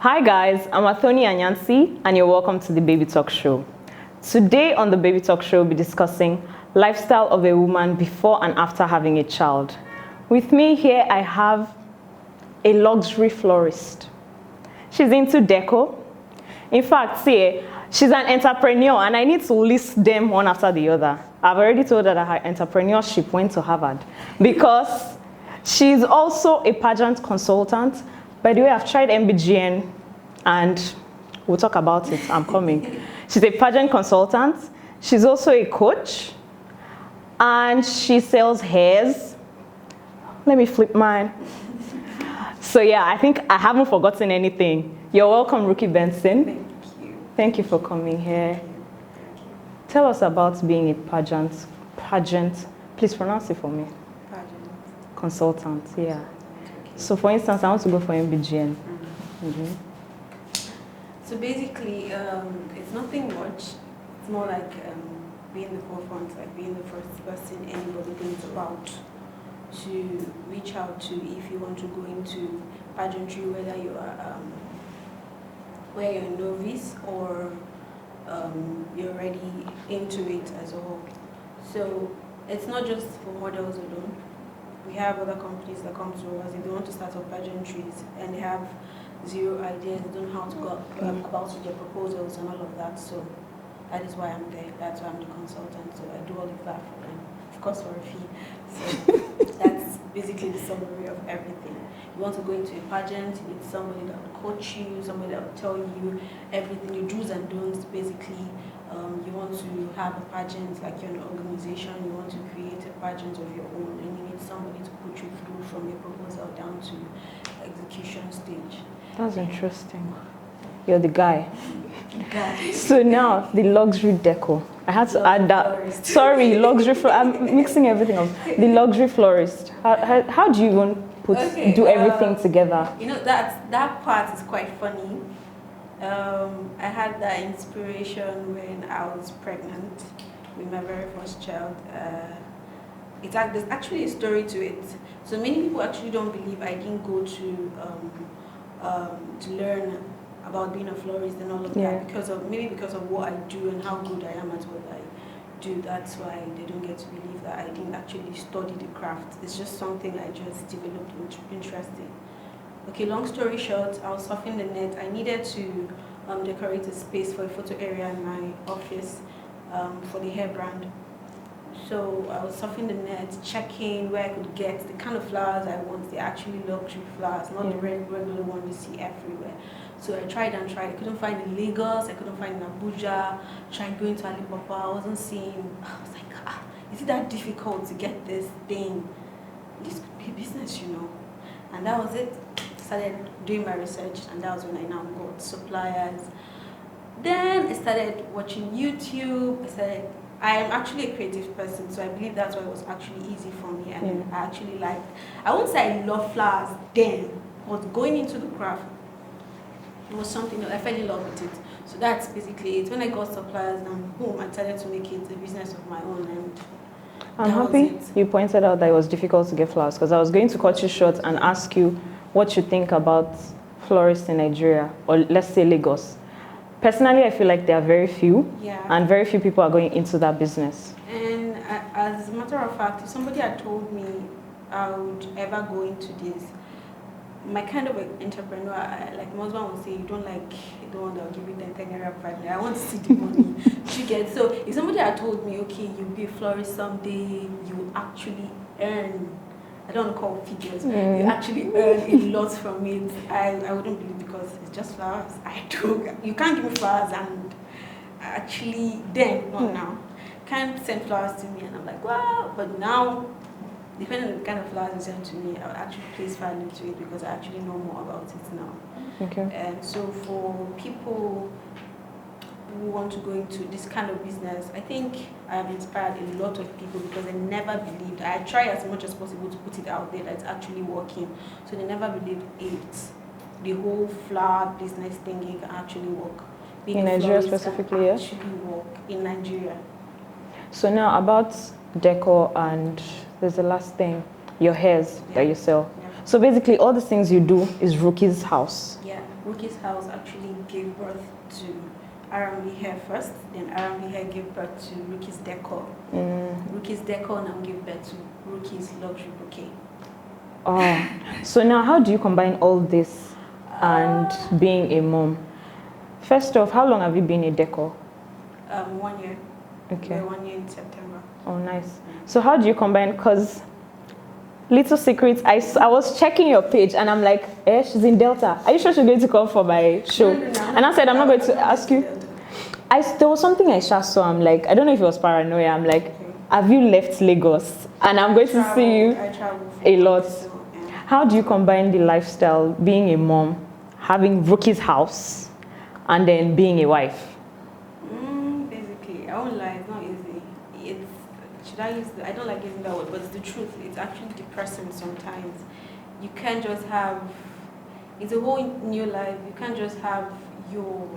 Hi guys, I'm Wathoni and Yancy, and you're welcome to the Baby Talk Show. Today on the Baby Talk Show, we'll be discussing lifestyle of a woman before and after having a child. With me here, I have a luxury florist. She's into deco. In fact, see, she's an entrepreneur, and I need to list them one after the other. I've already told her that her entrepreneurship went to Harvard because she's also a pageant consultant. By the way, I've tried MBGN and we'll talk about it. I'm coming. She's a pageant consultant. She's also a coach and she sells hairs. Let me flip mine. So yeah, I think I haven't forgotten anything. You're welcome, Rukkie Benson. Thank you. Thank you for coming here. Tell us about being a pageant, please pronounce it for me. Pageant. Consultant, yeah. Okay. So for instance, I want to go for MBGN. Mm-hmm. So basically, it's nothing much. It's more like being the forefront, like being the first person anybody thinks about to reach out to if you want to go into pageantry, whether you are where you're a novice or you're already into it as a whole. So it's not just for models alone. We have other companies that come to us if they want to start up pageantries and they have zero ideas, they don't know how to go about their proposals and all of that. So that is why I'm there. That's why I'm the consultant. So I do all of that for them, of course for a fee. So that's basically the summary of everything. You want to go into a pageant, you need somebody that will coach you, somebody that will tell you everything, your do's and don'ts, basically. You want to have a pageant, like you're an organization, you want to create a pageant of your own, and you need somebody to put you through from your proposal down to execution stage. That's interesting. You're the guy. So now, the luxury deco. I had to add that. Florist. Sorry, luxury I'm mixing everything up. The luxury florist. How do you even do everything together? You know, that part is quite funny. I had that inspiration when I was pregnant with my very first child. There's actually a story to it. So many people actually don't believe I didn't go to learn about being a florist and all of that because of what I do and how good I am at what I do. That's why they don't get to believe that I didn't actually study the craft. It's just something I just developed interest in. Okay, long story short, I was surfing the net. I needed to decorate a space for a photo area in my office for the hair brand. So I was surfing the net, checking where I could get the kind of flowers I want. They're actually luxury flowers, not the regular one you see everywhere. So I tried and tried. I couldn't find in Lagos, I couldn't find in Abuja. Tried going to Alibaba, I wasn't seeing. I was like, is it that difficult to get this thing? This could be a business, you know. And that was it. Started doing my research, and that was when I now got suppliers. Then I started watching YouTube. I am actually a creative person, so I believe that's why it was actually easy for me. And I actually I won't say I love flowers then, but going into the craft, it was something that I fell in love with it. So that's basically it. When I got suppliers, then boom, I started to make it a business of my own. And I'm happy you pointed out that it was difficult to get flowers, because I was going to cut you short and ask you what you think about florists in Nigeria, or let's say Lagos. Personally, I feel like there are very few, and very few people are going into that business. And as a matter of fact, if somebody had told me I would ever go into this, my kind of entrepreneur, like my husband would say, you don't like the one that will give you the 10 naira partner. I want to see the money you get. So if somebody had told me, okay, you'll be a florist someday, you actually earn, I don't want to call figures, you actually earn a lot from it, I wouldn't believe, because it's just flowers. You can't give me flowers and actually, then, not now, can't send flowers to me, and I'm like, wow. But now, depending on the kind of flowers you send to me, I would actually place value to it because I actually know more about it now. Okay. And so for people who want to go into this kind of business, I think I have inspired a lot of people because they never believed. I try as much as possible to put it out there that it's actually working. So they never believed the whole flower business thingy can actually work. In Nigeria specifically, yes? Actually work in Nigeria. So now about decor, and there's the last thing, your hairs that you sell. Yeah. So basically all the things you do is Rukkie's house. Yeah. Rukkie's house actually gave birth to R&B hair first, then R&B hair gave birth to Rukkie's decor. Rukkie's decor now gave birth to Rukkie's luxury bouquet. Oh, so now how do you combine all this and being a mom? First off, how long have you been a decor? 1 year. Okay. 1 year in September. Oh, nice. So how do you combine? Because little secrets, I was checking your page and I'm like, she's in Delta. Are you sure she's going to come for my show? No, and I said, I'm not going to ask you. There was something I just saw. I'm like, I don't know if it was paranoia. I'm like, have you left Lagos? And I'm going to see you a lot. How do you combine the lifestyle, being a mom, having Rukkie's house, and then being a wife? Basically, I won't lie, it's not easy. I don't like using that word, but it's the truth. It's actually depressing sometimes. You can't just have, it's a whole new life. You can't just have your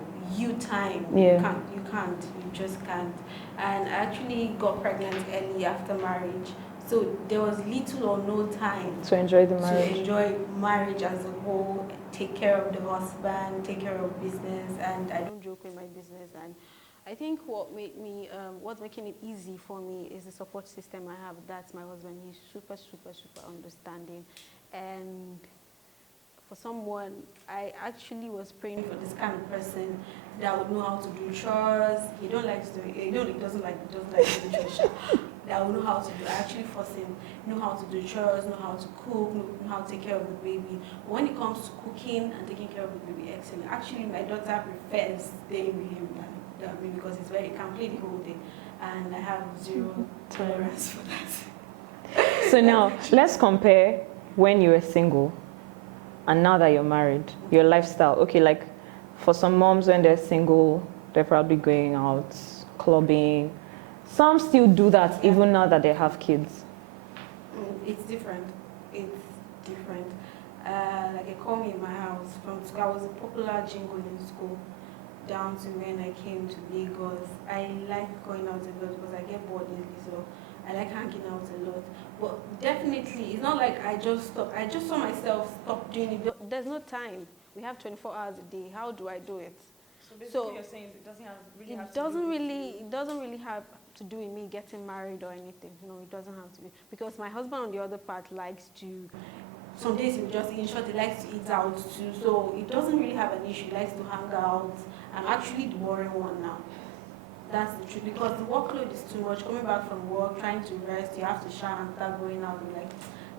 time. Yeah. You just can't. And I actually got pregnant early after marriage. So there was little or no time to enjoy the marriage. To enjoy marriage as a whole, take care of the husband, take care of business, and I don't joke with my business. And I think what's making it easy for me is the support system I have. That's my husband. He's super, super, super understanding. And for someone, I actually was praying for this kind of person that would know how to do chores. He doesn't like to do chores. That would know how to do. I actually force him know how to do chores, know how to cook, know how to take care of the baby. But when it comes to cooking and taking care of the baby, excellent. Actually, my daughter prefers staying with him than me because he can play the whole day, and I have zero tolerance for that. So now let's compare when you were single and now that you're married, your lifestyle. Okay, like for some moms when they're single, they're probably going out, clubbing. Some still do that even now that they have kids. It's different. Like they call me in my house from school. I was a popular jingle in school down to when I came to Lagos. I like going out a lot because I get bored easily, so I like hanging out a lot. But definitely, it's not like I just stopped. I just saw myself stop doing it. There's no time. We have 24 hours a day. How do I do it? So basically, you're saying it doesn't really have to do with me getting married or anything. No, it doesn't have to be. Because my husband on the other part likes to, some days he just, in short, he likes to eat out too. So it doesn't really have an issue. He likes to hang out. I'm actually the boring one now. That's the truth. Because the workload is too much. Coming back from work, trying to rest, you have to shower and start going out. And like,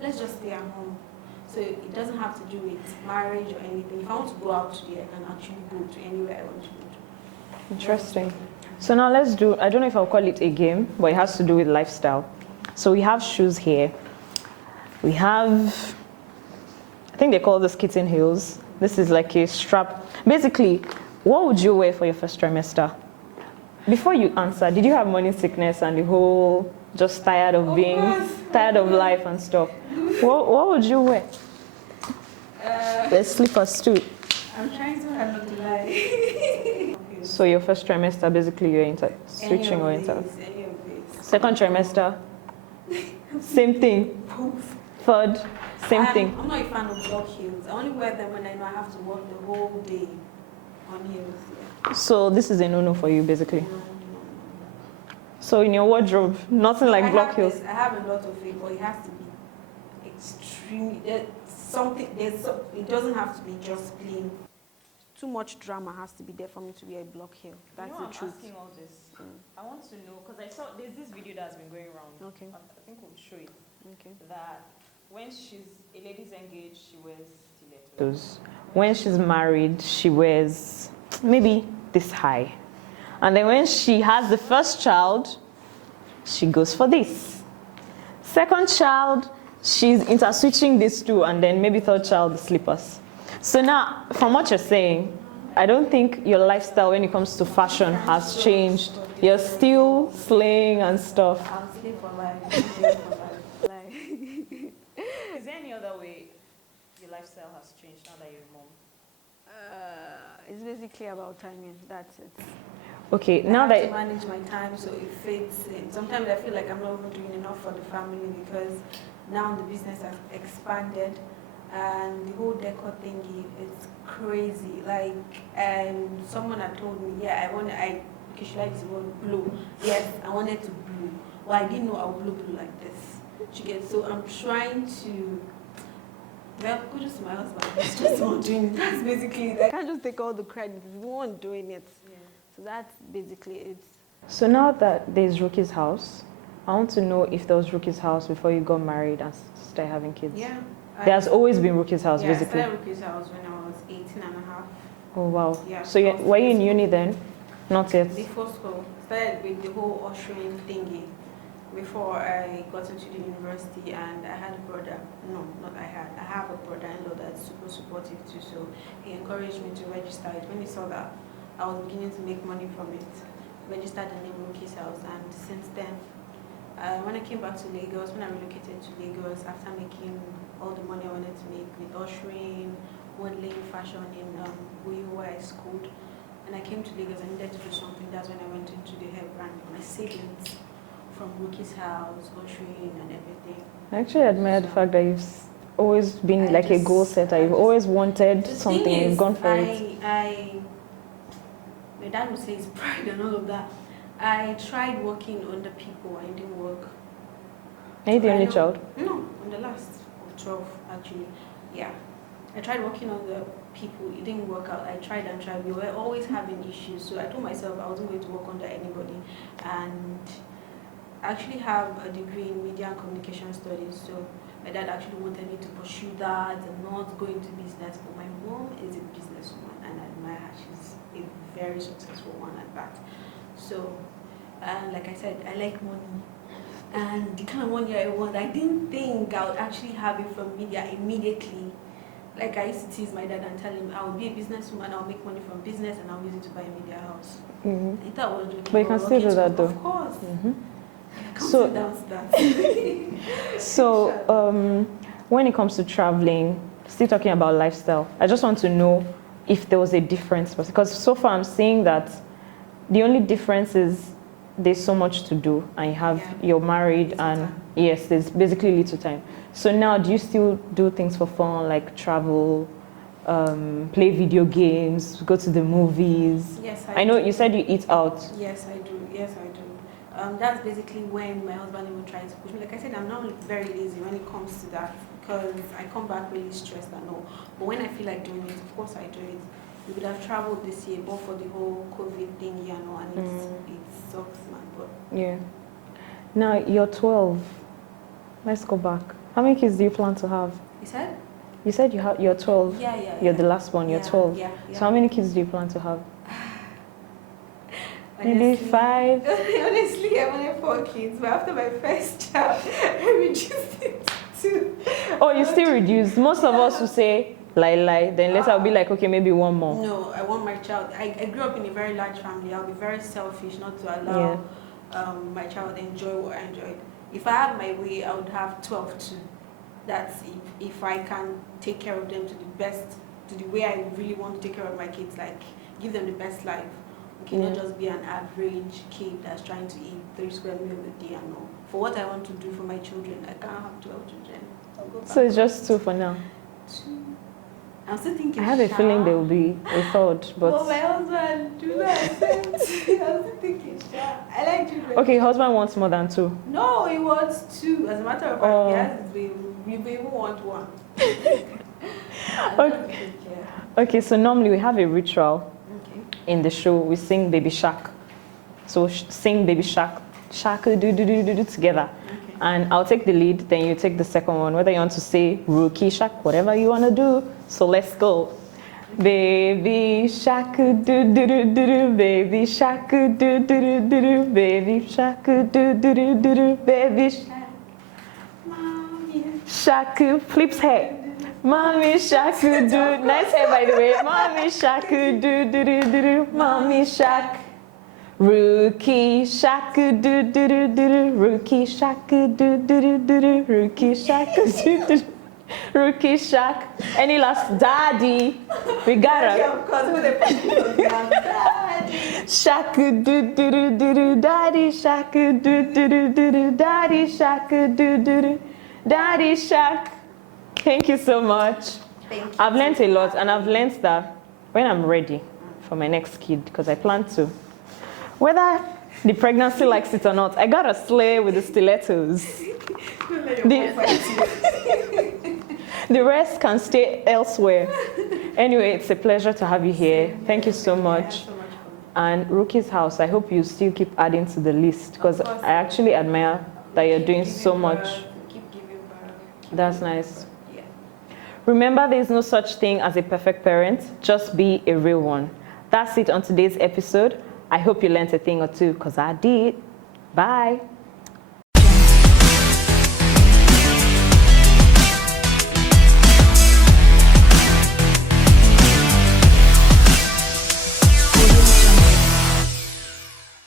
let's just stay at home. So it doesn't have to do with marriage or anything. If I want to go out today, I can actually go to anywhere I want to go to. Interesting. So now let's do, I don't know if I'll call it a game, but it has to do with lifestyle. So we have shoes here. We have, I think they call this kitten heels. This is like a strap. Basically, what would you wear for your first trimester? Before you answer, did you have morning sickness and the whole just tired of tired of life and stuff? What would you wear? There's slippers too. I'm trying so hard not to lie. So your first trimester, basically you're switching or inter. Second trimester, same thing. Third, same thing. I'm not a fan of block heels. I only wear them when I know I have to work the whole day on heels. Yeah. So this is a no-no for you, basically. So in your wardrobe, nothing like block heels. I have a lot of it, but it has to be extremely. It doesn't have to be just plain. Too much drama has to be there for me to wear a block heel. That's the truth. I'm asking all this. I want to know because I saw there's this video that's been going around. Okay. I think we'll show it. Okay. That when a lady's engaged, she wears stilettos. When she's married, she wears maybe this high. And then when she has the first child, she goes for this. Second child, she's interswitching these two, and then maybe third child, the slippers. So now, from what you're saying, I don't think your lifestyle when it comes to fashion has changed. You're still slaying and stuff. I'll slay for life. Is there any other way your lifestyle has changed now that you're a mom? It's basically about timing. That's it. Okay, I have to manage my time so it fits in. Sometimes I feel like I'm not even doing enough for the family because now the business has expanded and the whole decor thingy, it's crazy. Like, someone had told me, yeah, okay, she likes the word blue. Yes, I wanted to blue. Well, I didn't know I would blue like this. She gets, so I'm trying to, well, kudos to my husband. He's just the one doing it. That's basically it. I can't just take all the credit. He's the one doing it. Yeah. So that's basically it. So now that there's Rukkie's house, I want to know if there was Rukkie's house before you got married and started having kids. Yeah. There's always been Rukkie's house, yeah, basically. I started Rukkie's house when I was 18 and a half. Oh, wow. Yeah. So were you in uni then? Not yet. Before school. Started with the whole ushering thingy before I got into the university, and I had a brother. No, not I had. I have a brother-in-law that's super supportive too, so he encouraged me to register it. When he saw that I was beginning to make money from it, registered the name Rukkie's house, and since then, when I came back to Lagos, when I relocated to Lagos after making all the money I wanted to make with ushering, modeling, fashion in Uyo where I schooled, and I came to Lagos, I needed to do something. That's when I went into the hair brand, my savings from Rukkie's house, ushering and everything. I actually admire the fact that you've always been like a goal setter. You've always wanted something, you've gone for it. My dad would say it's pride and all of that. I tried working under people and it didn't work. Are you the only child? No, I'm the last of 12 actually. Yeah. I tried working on the people, it didn't work out. I tried and tried. We were always having issues. So I told myself I wasn't going to work under anybody. And I actually have a degree in media and communication studies. So my dad actually wanted me to pursue that and not go into business. But my mom is a businesswoman and I admire her. She's a very successful one at that. So, like I said, I like money. And the kind of money I want, I didn't think I would actually have it from media immediately. Like I used to tease my dad and tell him I will be a businesswoman, I'll make money from business and I'll use it to buy a media house. Mm-hmm. He thought I was joking. But you can still do that though. Of course. Mm-hmm. So, down to that. So, when it comes to traveling, still talking about lifestyle, I just want to know if there was a difference. Because so far I'm seeing that the only difference is there's so much to do and you're married little and time. Yes, there's basically little time. So now do you still do things for fun like travel, play video games, go to the movies? Yes, I know you said you eat out. Yes, I do. Yes, I do. That's basically when my husband even tries to push me. Like I said, I'm not very lazy when it comes to that because I come back really stressed and all. But when I feel like doing it, of course I do it. We would have traveled this year, but for the whole COVID thing, you know, and it sucks, man. But yeah. Now you're 12. Let's go back. How many kids do you plan to have? You said? You said you're 12. Yeah. You're the last one. You're 12. Yeah. So how many kids do you plan to have? Honestly, maybe 5. Honestly, I wanted 4 kids, but after my first child, I reduced it to 2. Oh, you still reduced. Most of us will say lie. Then later I'll be like, okay, maybe one more. No, I want my child. I grew up in a very large family. I'll be very selfish not to allow my child enjoy what I enjoyed. If I had my way, I would have 12 too. That's if I can take care of them to the best, to the way I really want to take care of my kids, like give them the best life. Okay, not just be an average kid that's trying to eat 3 square meals a day and all. For what I want to do for my children, I can't have 12 children. So it's just 2 for now? 2. I'm still thinking. I have a feeling there will be a third, but. Oh, my husband, do not accept. I'm still thinking. I like children. Okay, husband wants more than 2. No, he wants 2. As a matter of fact, he has his baby. We even want 1. Okay, so normally we have a ritual in the show. We sing Baby Shark. So sing Baby Shark, Shark do together. Okay. And I'll take the lead, then you take the second one. Whether you want to say Rukkie Shark, whatever you want to do. So let's go. Baby Shark do, Baby Shark do, Baby Shark do, Baby Shark. Shaku flips hair. Mommy Shaku do. Nice hair, by the way. Mommy Shaku do. Mommy Shak. Rukkie Shaku do. Rukkie Shaku do. Rukkie Shaku do. Rukkie Shak. Any last? Daddy. We got her. Yeah, of course. Who they Daddy. Shaku do. Daddy Shaku do. Daddy Shaku do. Daddy Shark. Thank you so much. Thank you. I've learned a lot, and I've learned that when I'm ready for my next kid, because I plan to, whether the pregnancy likes it or not, I gotta slay with the stilettos. Don't let your mom fight you. The rest can stay elsewhere. Anyway, it's a pleasure to have you here. Thank you so much. So much fun. And Rukkie's house, I hope you still keep adding to the list, because Of course. I actually admire that you're doing Keep so giving much. birth, Keep giving birth. That's nice. Yeah. Remember, there's no such thing as a perfect parent. Just be a real one. That's it on today's episode. I hope you learned a thing or two, because I did. Bye.